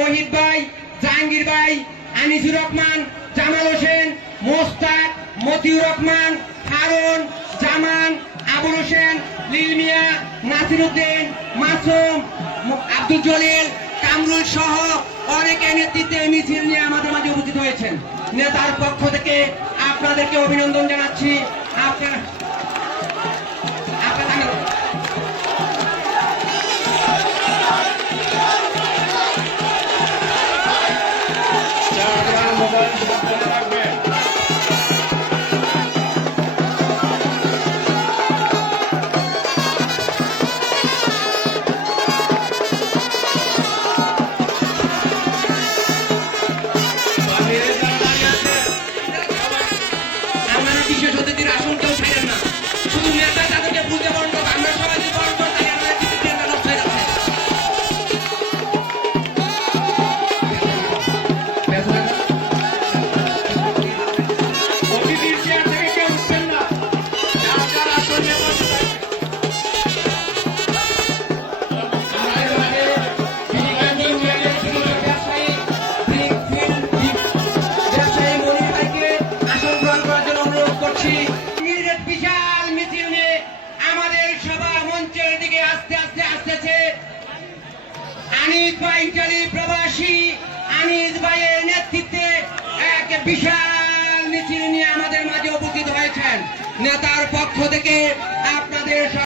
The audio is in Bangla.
ওহিদ ভাই, জাহাঙ্গীর ভাই, আনিসুর রহমান, জামাল হোসেন, মোস্তাক, মতিউর রহমান, হারুন, জামান, আবুল হোসেন, লিল মিয়া, নাসিরউদ্দিন, মাসুম, আব্দুল জলিল, কামরুল সহ অনেকের নেতৃত্বে মিছিল নিয়ে আমাদের মাঝে উপস্থিত হয়েছেন। নেতার পক্ষ থেকে আপনাদেরকে অভিনন্দন জানাচ্ছি। আপনার বিশেষ অতিথির আসন কেউ ছাড়েন না, শুধু নেতা তাদেরকে বুঝে বরণ করবো। আমরা সবাই যদি বরণ করতে বিশাল মিছিল নিয়ে আমাদের সভা মঞ্চের দিকে আস্তে আস্তে আসতেছে। আনিস ভাই ইটালি প্রবাসী, আনিস ভাইয়ের নেতৃত্বে এক বিশাল মিছিল নিয়ে আমাদের মাঝে উপস্থিত হয়েছেন। নেতার পক্ষ থেকে আপনাদের